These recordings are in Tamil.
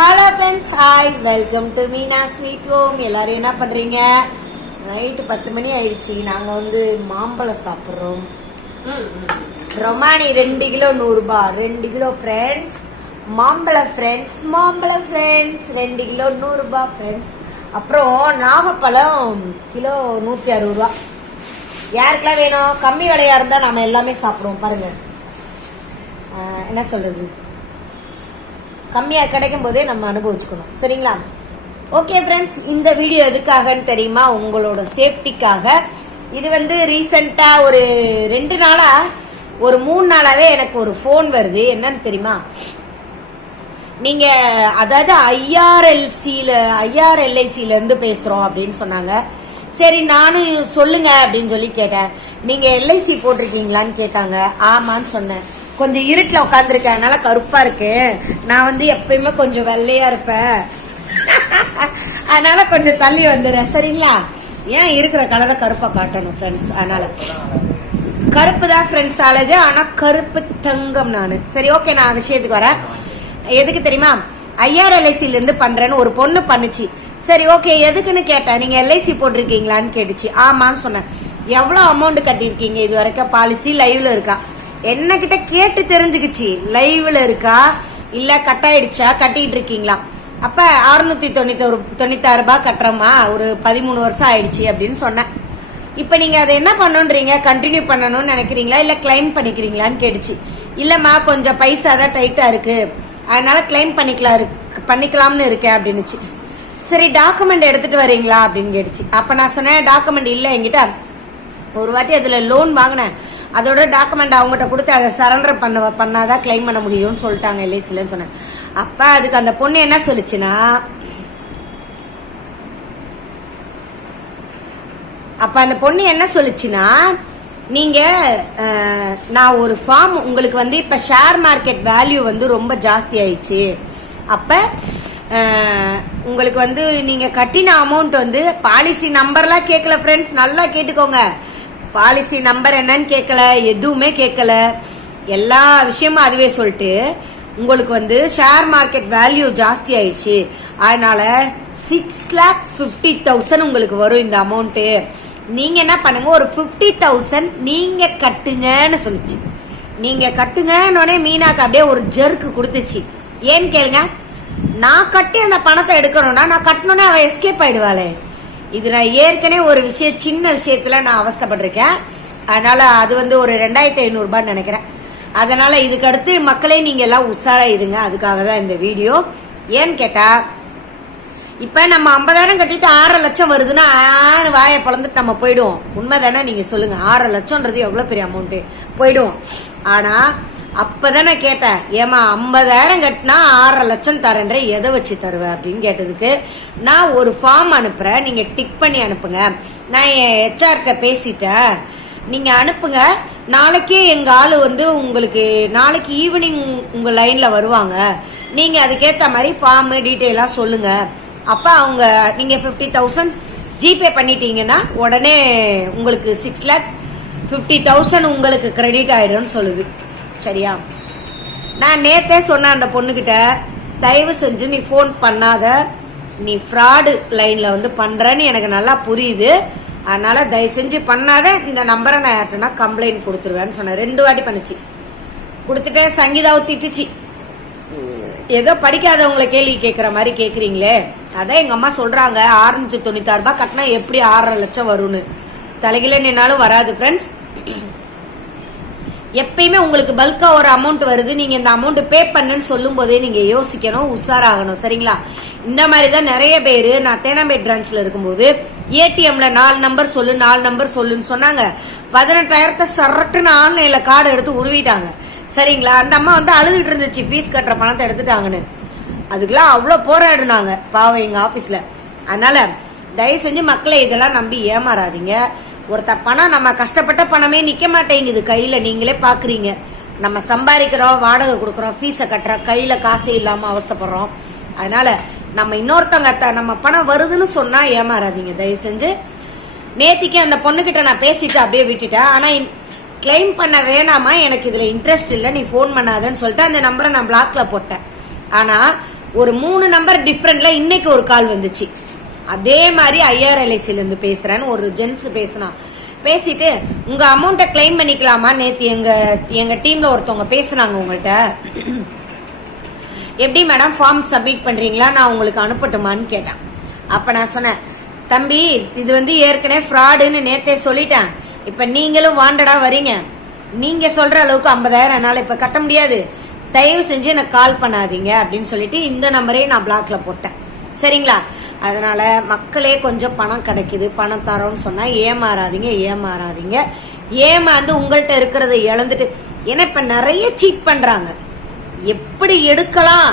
Hello friends, hi, welcome to Meena sweet home. எல்லாரும் என்ன பண்ணுறீங்க? நைட்டு 10 மணி ஆயிடுச்சு. நாங்கள் மாம்பழம் சாப்பிட்றோம். ரொமானி 2 கிலோ 100 ரூபாய், 2 கிலோ ஃப்ரெண்ட்ஸ். மாம்பழம் ஃப்ரெண்ட்ஸ் 2 கிலோ 100 ரூபாய் ஃப்ரெண்ட்ஸ். அப்புறம் நாகப்பழம் கிலோ 160 ரூபா. யாருக்கெல்லாம் வேணும்? கம்மி விலையாக இருந்தால் நம்ம எல்லாமே சாப்பிடுவோம். பாருங்கள், என்ன சொல்கிறது, கம்மியாக கிடைக்கும் போதே நம்ம அனுபவிச்சுக்கணும். சரிங்களா? ஓகே ஃப்ரெண்ட்ஸ், இந்த வீடியோ எதுக்காகன்னு தெரியுமா? உங்களோட சேஃப்டிக்காக. இது ரீசெண்டாக ஒரு 2 நாளாக, ஒரு 3 நாளாகவே எனக்கு ஒரு ஃபோன் வருது. என்னன்னு தெரியுமா? நீங்கள் அதாவது ஐஆர்எல்ஐசியிலேருந்து பேசுகிறோம் அப்படின்னு சொன்னாங்க. சரி, நானும் சொல்லுங்க அப்படின்னு சொல்லி கேட்டேன். நீங்கள் எல்ஐசி போட்டிருக்கீங்களான்னு கேட்டாங்க. ஆமான்னு சொன்னேன். கொஞ்சம் இருட்டில் உட்காந்துருக்கேன், அதனால கருப்பாக இருக்கு. நான் எப்பயுமே கொஞ்சம் வெள்ளையாக இருப்பேன், அதனால கொஞ்சம் தள்ளி வந்துடுறேன். சரிங்களா? ஏன் இருக்கிற கலரை கருப்பாக காட்டணும் ஃப்ரெண்ட்ஸ்? அதனால கருப்பு தான் ஃப்ரெண்ட்ஸ் அழகு, ஆனால் கருப்பு தங்கம் நான். சரி, ஓகே, நான் விஷயத்துக்கு வரேன். எதுக்கு தெரியுமா? ஐஆர்எல்ஐசிலேருந்து பண்ணுறேன்னு ஒரு பொண்ணு பண்ணுச்சு. சரி, ஓகே, எதுக்குன்னு கேட்டேன். நீங்கள் எல்ஐசி போட்டிருக்கீங்களான்னு கேட்டுச்சு. ஆமான்னு சொன்னேன். எவ்வளோ அமௌண்ட் கட்டியிருக்கீங்க இது வரைக்கும்? பாலிசி லைவ்ல இருக்கா? என்னகிட்ட கேட்டு தெரிஞ்சுக்கிச்சு. லைவ்ல இருக்கா, இல்லை கட்டாயிடுச்சா, கட்டிட்டு இருக்கீங்களா? அப்போ 696 ரூபாய் கட்டுறோமா, ஒரு 13 வருஷம் ஆயிடுச்சு அப்படின்னு சொன்னேன். இப்போ நீங்கள் அதை என்ன பண்ணுன்றீங்க? கண்டினியூ பண்ணணும்னு நினைக்கிறீங்களா, இல்லை கிளைம் பண்ணிக்கிறீங்களான்னு கேட்டுச்சு. இல்லைம்மா, கொஞ்சம் பைசா தான் டைட்டாக இருக்குது, அதனால கிளைம் பண்ணிக்கலாம்னு இருக்கேன் அப்படின்னுச்சு. சரி, டாக்குமெண்ட் எடுத்துகிட்டு வரீங்களா அப்படின்னு கேட்டுச்சு. அப்போ நான் சொன்னேன், டாக்குமெண்ட் இல்லை என்கிட்ட. ஒரு வாட்டி அதில் லோன் வாங்கினேன், அதோட டாக்குமெண்ட் அவங்ககிட்ட கொடுத்து அதை சரண்டர் பண்ணாதான் கிளைம் பண்ண முடியும்னு சொல்லிட்டாங்க எல்ஐசிலன்னு சொன்னேன். அப்போ அதுக்கு அந்த பொண்ணு என்ன சொல்லிச்சுன்னா, நான் ஒரு ஃபார்ம் உங்களுக்கு இப்போ ஷேர் மார்க்கெட் வேல்யூ ரொம்ப ஜாஸ்தி ஆயிடுச்சு. அப்போ உங்களுக்கு நீங்கள் கட்டின அமௌண்ட் பாலிசி நம்பர்லாம் கேட்கல ஃப்ரெண்ட்ஸ், நல்லா கேட்டுக்கோங்க. பாலிசி நம்பர் என்னன்னு கேட்கல, எதுவுமே கேட்கல. எல்லா விஷயமும் அதுவே சொல்லிட்டு உங்களுக்கு ஷேர் மார்க்கெட் வேல்யூ ஜாஸ்தி ஆயிடுச்சு, அதனால 6,50,000 உங்களுக்கு வரும் இந்த அமௌண்ட்டு. நீங்கள் என்ன பண்ணுங்க, ஒரு 50,000 நீங்கள் கட்டுங்கன்னு சொல்லிச்சு. நீங்கள் கட்டுங்கன்னொடனே மீனாக்கு அப்படியே ஒரு ஜெர்க்கு கொடுத்துச்சு. ஏன்னு கேளுங்க, நான் கட்டி அந்த பணத்தை எடுக்கணும்னா நான் கட்டணுன்னே அவள் எஸ்கேப் ஆயிடுவாளே. இது நான் ஏற்கனவே ஒரு சின்ன விஷயத்தில் நான் அவஸ்தப்பட்டிருக்கேன். அதனால் அது ஒரு 2,500 ரூபான்னு நினைக்கிறேன். அதனால் இதுக்கு அடுத்து மக்களே நீங்கள் எல்லாம் உஷாராக இருங்க. அதுக்காக தான் இந்த வீடியோ. ஏன்னு கேட்டால், இப்போ நம்ம 50,000 கட்டிட்டு 6 லட்சம் வருதுன்னா வாயை பிளந்துட்டு நம்ம போயிடுவோம். உண்மை தானே? நீங்கள் சொல்லுங்கள், 6 லட்சம்ன்றது எவ்வளோ பெரிய அமௌண்ட்டு, போயிடுவோம். ஆனால் அப்போ தான் நான் கேட்டேன், ஏமா 50,000 கட்டினா 6 லட்சம் தரேன்ற, எதை வச்சு தருவேன் அப்படின்னு கேட்டதுக்கு, நான் ஒரு ஃபார்ம் அனுப்புகிறேன், நீங்கள் டிக் பண்ணி அனுப்புங்க. நான் என் ஹெச்ஆர்கிட்ட பேசிட்டேன், நீங்கள் அனுப்புங்க. நாளைக்கே எங்கள் ஆள் உங்களுக்கு நாளைக்கு ஈவினிங் உங்கள் லைனில் வருவாங்க. நீங்கள் அதுக்கேற்ற மாதிரி ஃபார்மு டீட்டெயிலாக சொல்லுங்கள். அப்போ நீங்கள் 50,000 ஜிபே பண்ணிட்டீங்கன்னா உடனே உங்களுக்கு 6,50,000 உங்களுக்கு கிரெடிட் ஆகிடும்னு சொல்லுது. சரியா? நான் நேற்றே சொன்னேன் அந்த பொண்ணுக்கிட்ட, தயவு செஞ்சு நீ ஃபோன் பண்ணாத, நீ ஃப்ராடு லைனில் பண்ணுறேன்னு எனக்கு நல்லா புரியுது, அதனால் தயவு செஞ்சு பண்ணாத, இந்த நம்பரை நான் யார்ட்டனா கம்ப்ளைண்ட் கொடுத்துருவேன்னு சொன்னேன். 2 வாட்டி பண்ணிச்சு. கொடுத்துட்டே சங்கீதாவை திட்டுச்சு. ஏதோ படிக்காதவங்களை கேள்வி கேட்குற மாதிரி கேட்குறீங்களே. அதான் எங்கள் அம்மா சொல்கிறாங்க, 696 ரூபாய் கட்டினா எப்படி 6 லட்சம் வரும்னு. தலைகில நின்னாலும் வராது ஃப்ரெண்ட்ஸ். எப்பயுமே உங்களுக்கு பல்காக ஒரு அமௌண்ட் வருது, நீங்கள் இந்த அமௌண்ட் பே பண்ணுன்னு சொல்லும் போதே நீங்கள் யோசிக்கணும், உஷாராகணும். சரிங்களா? இந்த மாதிரி தான் நிறைய பேர். நான் தேனாம்பேட் பிரான்ச்சில் இருக்கும்போது ஏடிஎம்ல 4 நம்பர் சொல்லு 4 நம்பர் சொல்லுன்னு சொன்னாங்க. 18,000 சரட்டுன்னு ஆன்லைனில் கார்டு எடுத்து உருவிட்டாங்க. சரிங்களா? அந்த அம்மா அழுதுகிட்டு இருந்துச்சு, ஃபீஸ் கட்டுற பணத்தை எடுத்துட்டாங்கன்னு. அதுக்கெல்லாம் அவ்வளோ போராடினாங்க பாவம் எங்கள் ஆஃபீஸில். அதனால் தயவு செஞ்சு மக்களை இதெல்லாம் நம்பி ஏமாறாதீங்க. ஒருத்த பணம், நம்ம கஷ்டப்பட்ட பணமே நிற்க மாட்டேங்குது கையில். நீங்களே பார்க்குறீங்க, நம்ம சம்பாதிக்கிறோம், வாடகை கொடுக்குறோம், ஃபீஸை கட்டுறோம், கையில் காசே இல்லாமல் அவஸ்தப்படுறோம். அதனால் நம்ம இன்னொருத்தவங்க நம்ம பணம் வருதுன்னு சொன்னால் ஏமாறாதீங்க தயவு செஞ்சு. நேத்திக்கு அந்த பொண்ணுக்கிட்ட நான் பேசிட்டு அப்படியே விட்டுட்டேன். ஆனால் கிளைம் பண்ண வேணாமா, எனக்கு இதில் இன்ட்ரெஸ்ட் இல்லை, நீ ஃபோன் பண்ணாதன்னு சொல்லிட்டு அந்த நம்பரை நான் பிளாக்ல போட்டேன். ஆனால் ஒரு 3 நம்பர் டிஃப்ரெண்ட்ல இன்னைக்கு ஒரு கால் வந்துச்சு. அதே மாதிரி IRLICலேருந்து பேசுறேன்னு ஒரு ஜென்ஸ் பேசினா. பேசிட்டு உங்க அமௌண்ட்டை கிளைம் பண்ணிக்கலாமா, நேற்று எங்க டீம்ல ஒருத்தவங்க பேசுனாங்க உங்கள்கிட்ட, எப்படி மேடம் ஃபார்ம் சப்மிட் பண்றீங்களா, நான் உங்களுக்கு அனுப்பட்டுமான்னு கேட்டேன். அப்ப நான் சொன்னேன், தம்பி இது வந்து ஏற்கனவே ஃப்ராடுன்னு நேத்தே சொல்லிட்டேன், இப்ப நீங்களும் வாண்டடா வரீங்க, நீங்க சொல்ற அளவுக்கு 50,000 என்னால இப்ப கட்ட முடியாது, தயவு செஞ்சு எனக்கு கால் பண்ணாதீங்க அப்படின்னு சொல்லிட்டு இந்த நம்பரையும் நான் பிளாக்ல போட்டேன். சரிங்களா? அதனால மக்களே கொஞ்சம் பணம் கிடைக்குது, பணம் தரோன்னு சொன்னா ஏமாறாதீங்க, ஏமாந்து உங்கள்கிட்ட இருக்கிறத இழந்துட்டு. ஏன்னா இப்ப நிறைய சீட் பண்றாங்க, எப்படி எடுக்கலாம்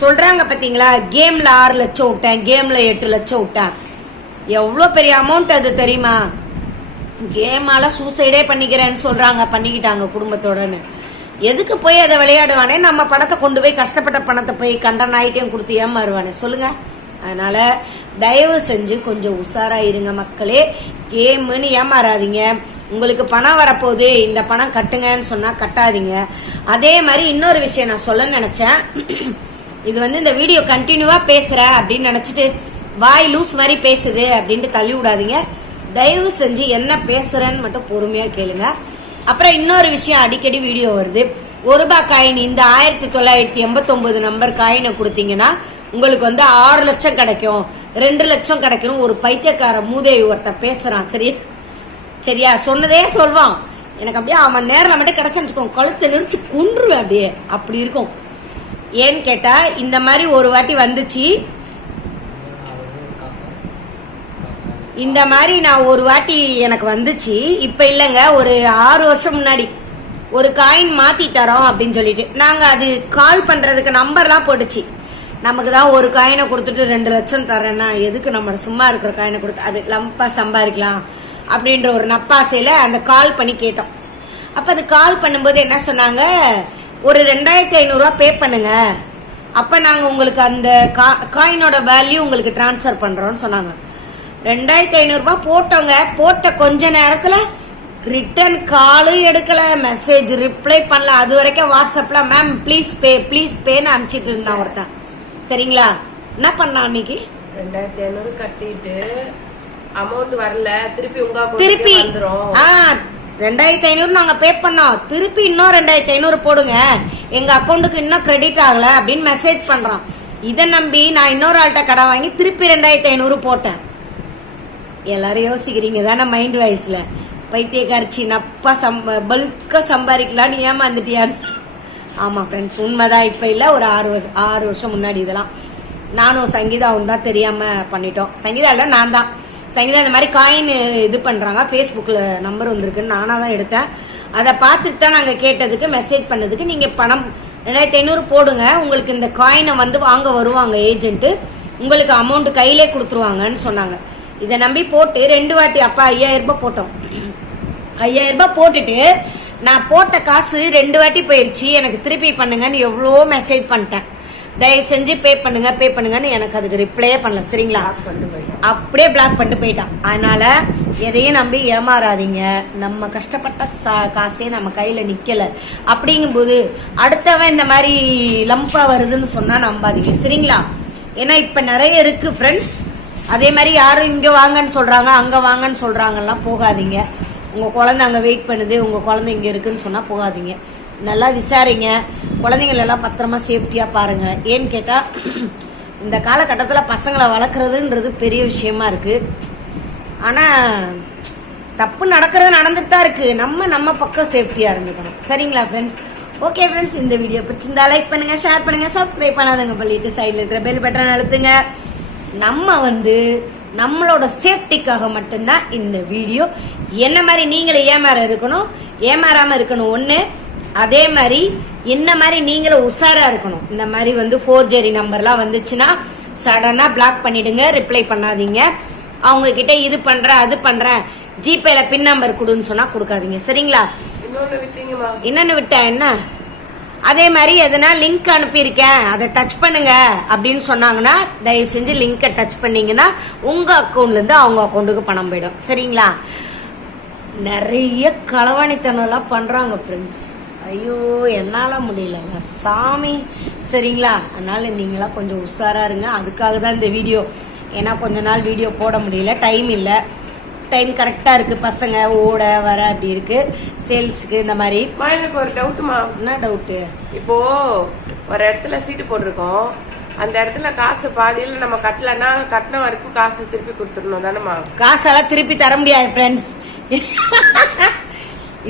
சொல்றாங்க பாத்தீங்களா. கேம்ல 6 லட்சம் விட்டேன், கேம்ல 8 லட்சம் விட்டேன், எவ்வளோ பெரிய அமௌண்ட் அது தெரியுமா. கேமால சூசைடே பண்ணிக்கிறேன்னு சொல்றாங்க, பண்ணிக்கிட்டாங்க குடும்பத்தோடன்னு. எதுக்கு போய் அதை விளையாடுவானே, நம்ம பணத்தை கொண்டு போய் கஷ்டப்பட்ட பணத்தை போய் கண்டன் ஆயிட்டையும் கொடுத்து ஏமாறுவானே சொல்லுங்க. அதனால தயவு செஞ்சு கொஞ்சம் உஷாரா இருங்க மக்களே, கேமுன்னு ஏமாறாதீங்க. உங்களுக்கு பணம் வரப்போகுது, இந்த பணம் கட்டுங்கன்னு சொன்னா கட்டாதீங்க. அதே மாதிரி இன்னொரு விஷயம் நான் சொல்ல நினைச்சேன், இது வந்து இந்த வீடியோ கண்டினியூவா பேசுற அப்படின்னு நினைச்சிட்டு வாய் லூஸ் மாதிரி பேசுது அப்படின்ட்டு தள்ளி விடாதீங்க. தயவு செஞ்சு என்ன பேசுறேன்னு மட்டும் பொறுமையா கேளுங்க. அப்புறம் இன்னொரு விஷயம், அடிக்கடி வீடியோ வருது, 1 ரூபாய் காயின் இந்த 1989 நம்பர் காயினை கொடுத்தீங்கன்னா உங்களுக்கு வந்து 6 லட்சம் கிடைக்கும், 2 லட்சம் கிடைக்கும், ஒரு பைத்தியக்கார மூதேவி ஒருத்த பேசுறான். சரியா? சொன்னதே சொல்வான், எனக்கு அப்படியே அவன் நேரில் மட்டும் கிடைச்சுக்கோ கழுத்தை நெரிச்சு கொன்றுவேன், அப்படியே அப்படி இருக்கும். ஏன்னு கேட்டா இந்த மாதிரி ஒரு வாட்டி வந்துச்சு, இந்த மாதிரி நான் ஒரு வாட்டி எனக்கு வந்துச்சு, இப்ப இல்லைங்க, ஒரு 6 வருஷம் முன்னாடி ஒரு காயின் மாத்தி தரோம் அப்படின்னு சொல்லிட்டு நாங்க அது கால் பண்றதுக்கு நம்பர்லாம் போட்டுச்சு. நமக்கு தான் ஒரு காயினை கொடுத்துட்டு 2 லட்சம் தரேன்னா எதுக்கு நம்ம சும்மா இருக்கிற காயினை கொடுத்து அது லம்பா சம்பாதிக்கலாம் அப்படின்ற ஒரு நப்பாசையில அந்த கால் பண்ணி கேட்டோம். அப்ப அது கால் பண்ணும்போது என்ன சொன்னாங்க, ஒரு 2500 ரூபா பே பண்ணுங்க, அப்ப நாங்க உங்களுக்கு அந்த காயினோட வேல்யூ உங்களுக்கு டிரான்ஸ்ஃபர் பண்றோம்னு சொன்னாங்க. 2500 ரூபாய் போட்டோங்க, போட்ட கொஞ்ச நேரத்துல ரிட்டர்ன் காலும் எடுக்கல, மெசேஜ் ரிப்ளை பண்ணல. அது வரைக்கும் வாட்ஸ்அப்ல மேம் ப்ளீஸ் பேன்னு அனுப்பிச்சிட்டு இருந்தான் ஒருத்தன். சரிங்களா? என்ன பண்ணான் அன்னைக்கு 2500 கட்டிட்டு அமௌண்ட் வரல, திருப்பி 2500 நாங்க பே பண்ணோம், திருப்பி இன்னும் 2500 போடுங்க, எங்க அக்கௌண்ட்டுக்கு இன்னும் கிரெடிட் ஆகல அப்படின்னு மெசேஜ் பண்றான். இதை நம்பி நான் இன்னொரு ஆள்கிட்ட கடன் வாங்கி திருப்பி 2500 போட்டேன். எல்லாரும் யோசிக்கிறீங்க தானே மைண்ட் வாய்ஸ்ல, பைத்தியக்காரிச்சி நப்பா பல்கா சம்பாதிக்கலான்னு ஏமாந்துட்டியான்னு. ஆமா ஃப்ரெண்ட்ஸ், உண்மைதான். இப்ப இல்ல, ஒரு 6 வருஷம் முன்னாடி இதெல்லாம் நானும் சங்கீதாவும் தான் தெரியாம பண்ணிட்டோம். சங்கீதா இல்ல, நான் தான். சங்கீதா இந்த மாதிரி காயின் இது பண்றாங்க, ஃபேஸ்புக்ல நம்பர் வந்திருக்குன்னு நானா தான் எடுத்தேன். அதை பார்த்துட்டு தான் நாங்க கேட்டதுக்கு மெசேஜ் பண்ணதுக்கு நீங்க பணம் 2500 போடுங்க, உங்களுக்கு இந்த காயினை வந்து வாங்க வருவாங்க ஏஜென்ட், உங்களுக்கு அமௌண்ட் கையிலே கொடுத்துருவாங்கன்னு சொன்னாங்க. இதை நம்பி போட்டு 2 வாட்டி அப்பா 5000 ரூபாய் போட்டோம். 5000 ரூபாய் போட்டுட்டு நான் போட்ட காசு 2 வாட்டி போயிடுச்சு, எனக்கு திருப்பி பண்ணுங்கன்னு எவ்வளோ மெசேஜ் பண்ணிட்டேன். தயவு செஞ்சு பே பண்ணுங்கன்னு எனக்கு அதுக்கு ரிப்ளையே பண்ணல. சரிங்களா? அப்படியே பிளாக் பண்ணிட்டு போயிட்டான். அதனால எதையும் நம்பி ஏமாறாதீங்க. நம்ம கஷ்டப்பட்ட காசே நம்ம கையில நிக்கல அப்படிங்கும்போது அடுத்தவன் இந்த மாதிரி லம்பா வருதுன்னு சொன்னா நம்பாதீங்க. சரிங்களா? ஏன்னா இப்ப நிறைய இருக்கு ஃப்ரெண்ட்ஸ். அதே மாதிரி யாரும் இங்க வாங்கன்னு சொல்றாங்க, அங்க வாங்கன்னு சொல்றாங்கலாம் போகாதீங்க. உங்க குழந்தை அங்க வெயிட் பண்ணுது, உங்க குழந்தை இங்க இருக்குன்னு சொன்னா போகாதீங்க. நல்லா விசாரிங்க, குழந்தைங்கள எல்லாம் பத்திரமா சேஃப்டியா பாருங்க. ஏன்னு கேட்டா இந்த காலகட்டத்தில் பசங்களை வளர்க்குறதுன்றது பெரிய விஷயமா இருக்கு. ஆனா தப்பு நடந்துட்டு தான் இருக்கு. நம்ம பக்கம் சேஃப்டியா இருந்துக்கணும். சரிங்களா ஃப்ரெண்ட்ஸ்? ஓகே ஃப்ரெண்ட்ஸ், இந்த வீடியோ பிடிச்சிருந்தா லைக் பண்ணுங்க, ஷேர் பண்ணுங்க, சப்ஸ்கிரைப் பண்ணாதவங்க பண்ணிட்டு சைடில் இருக்கிற பெல் பட்டன் அழுத்துங்க. நம்ம வந்து நம்மளோட சேஃப்டிக்காக மட்டும்தான் இந்த வீடியோ. என்ன மாதிரி நீங்களும் ஏமாறாம இருக்கணும் ஒண்ணு. அதே மாதிரி என்ன மாதிரி நீங்களும் உஷாரா இருக்கணும். இந்த மாதிரி வந்து ஃபோர்ஜரி நம்பர்லாம் வந்துச்சுன்னா சடனா பிளாக் பண்ணிடுங்க, ரிப்ளை பண்ணாதீங்க. அவங்க கிட்ட இது பண்றேன் அது பண்றேன் ஜிபேல பின் நம்பர் கொடுன்னு சொன்னா கொடுக்காதீங்க. சரிங்களா? இன்னொன்னு விட்டேன் என்ன, அதே மாதிரி எதனா லிங்க் அனுப்பியிருக்கேன் அதை டச் பண்ணுங்க அப்படின்னு சொன்னாங்கன்னா தயவு செஞ்சு லிங்கை டச் பண்ணீங்கன்னா உங்க அக்கௌண்ட்ல இருந்து அவங்க அக்கௌண்ட்டுக்கு பணம் போயிடும். சரிங்களா? நிறைய களவாணித்தனம்லாம் பண்றாங்க ஃப்ரெண்ட்ஸ். ஐயோ என்னால முடியலங்க சாமி. சரிங்களா? அதனால் நீங்களாம் கொஞ்சம் உஷாராக இருங்க. அதுக்காக தான் இந்த வீடியோ. ஏன்னா கொஞ்ச நாள் வீடியோ போட முடியல, டைம் இல்லை. டைம் கரெக்டாக இருக்குது, பசங்க ஓட வர அப்படி இருக்குது, சேல்ஸுக்கு இந்த மாதிரி. எனக்கு ஒரு டவுட்டுமா. என்ன டவுட்டு? இப்போது ஒரு இடத்துல சீட்டு போட்டிருக்கோம், அந்த இடத்துல காசு பாதியில் நம்ம கட்டலைன்னா கட்டின வரைக்கும் காசு திருப்பி கொடுத்துடணும் தானேம்மா? காசெல்லாம் திருப்பி தர முடியாது ஃப்ரெண்ட்ஸ்.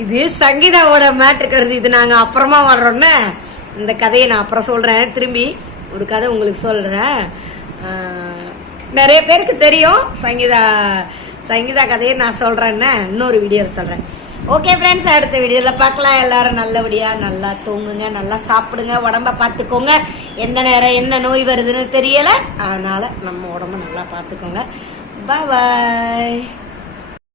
இது சங்கீதாவோட மேட்ரு கருது. இது நாங்கள் அப்புறமா வர்றோன்னு இந்த கதையை நான் அப்புறம் சொல்கிறேன். திரும்பி ஒரு கதை உங்களுக்கு சொல்கிறேன். நிறைய பேருக்கு தெரியும் சங்கீதா கதையை நான் சொல்கிறேன்னு இன்னொரு வீடியோவில் சொல்கிறேன். ஓகே ஃப்ரெண்ட்ஸ், அடுத்த வீடியோவில் பார்க்கலாம். எல்லாரும் நல்லபடியாக நல்லா தூங்குங்க, நல்லா சாப்பிடுங்க, உடம்ப பார்த்துக்கோங்க. எந்த நேரம் என்ன நோய் வருதுன்னு தெரியலை, அதனால் நம்ம உடம்ப நல்லா பார்த்துக்கோங்க. பாய்.